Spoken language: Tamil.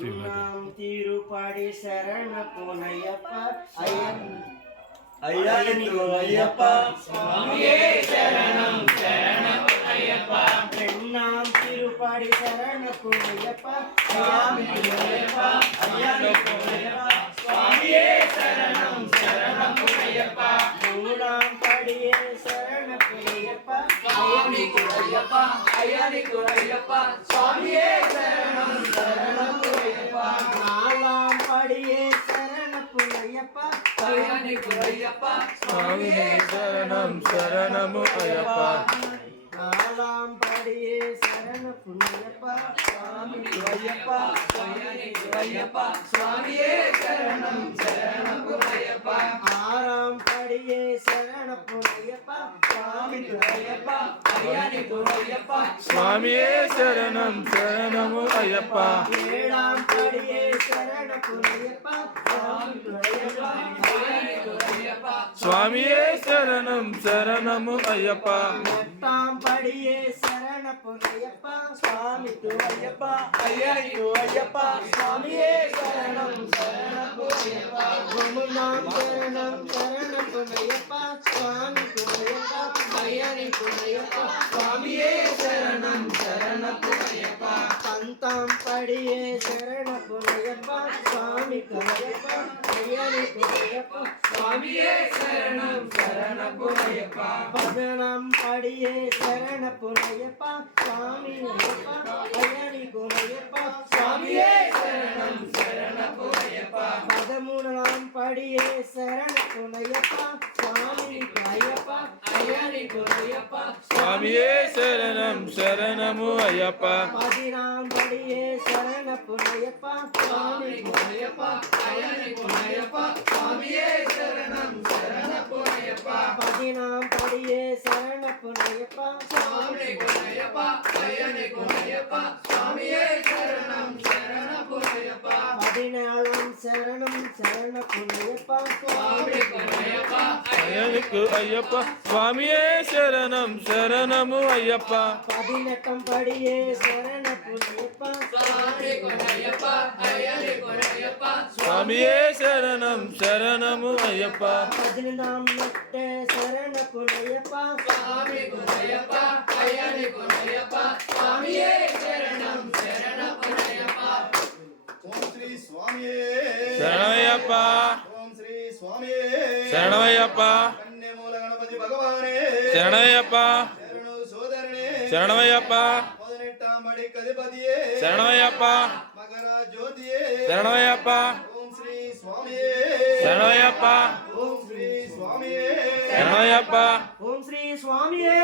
திருப்பாடி சரண போனையப்பா ஐயப்பா சுவாமியே சரணம் சரணம் ஐயப்பா பெண்ணாம் திருப்பாடி சரண போனையப்பா ஐயப்பா சுவாமியே சரணம் சரணம் ஐயப்பா மூணாம் படியே சரண போனையப்பா ஐயப்பா ஐயப்பா சுவாமியே சரணம் சரணம் ஐயப்பா நாலாம் படியே சரண போனையப்பா ஐயப்பா சுவாமியே சரணம் சரணம் ஐயப்பா நாலாம் படியே சரண புண்ணியப்பா ஐயப்பா ஐயப்பா சுவாமியே சரணம் சரணம் ஐயப்பா ஆறாம் படியே சரண புண்ணியப்பா ஐயப்பா ஐயப்பா சுவாமியே சரணம் சரணம் ஐயப்பா ஏழாம் படியே சரண புண்ணியப்பா சுவாமியே சரணம் சரணம் ஐயப்பா எட்டாம் படியே சரண புண்ணியப்பா சுவாமி ஐயப்பா ஐயப்பா சுவாமியே சரணம் சரணம் ஐயப்பா ஒன்பதாம் சரணம் சரண புண்ணியப்பா சுவாமி ஐயப்பா ஐயப்பா சுவாமியே சரணம் சரணம் ஐயப்பா பந்தாம் படியே சரண புண்ணியப்பா சுவாமி ஐயப்பா ஐயப்பா சுவாமியே சரணம் சரணம் ஐயப்பா பதினாம் படியே சரண புண்ணியப்பா சுவாமி ஐயப்பா ஐயப்பா சுவாமியே சரணம் சரணம் ஐயப்பா பதிமூணாம் படியே சரண புண்ணியப்பா சுவாமி ஐயப்பா ஐயப்பா சுவாமியே சரணம் சரணம் ஐயப்பா பதினாம் படியே சரண புண்ணியப்பா சுவாமி ஐயப்பா ஐயப்பா சுவாமியே சரணம் சரணம் ஐயப்பா பதினாம் படியே சரண புண்ணியப்பா சுவாமி ஐயப்பா ஐயப்பா சுவாமியே சரணம் சரணம் ஐயப்பா பதினாலாம் சரணம் சரண புண்ணியப்பா சுவாமி ஐயப்பா ஐயப்பா சுவாமியே சரணம் சரணம் ஐயப்பா பதினெட்டாம் படியே சரண புண்ணியப்பா சுவாமி ஐயப்பா ஐயப்பா சுவாமியே சரணம் சரணம் ஐயப்பா பதினைந்தாம் நெட்ட சரண புண்ணியப்பா சுவாமி ஐயப்பா ஐயப்பா சுவாமியே சரணம் சரணம் ஐயப்பா ஓம் ஸ்ரீ சுவாமியே சரணமையப்பா ஓம் ஸ்ரீ சுவாமியே சரணமையப்பா கன்னிமூல கணபதி பகவானே சரணமையப்பா சரணு சோதரனே சரணமையப்பா 18ஆம் படி கதிபதியே சரணமையப்பா மகரா ஜோதியே சரணமையப்பா ஓம் ஸ்ரீ சுவாமியே சரணமையப்பா ஓம் ஸ்ரீ சுவாமியே சரணமையப்பா ஓம் ஸ்ரீ சுவாமியே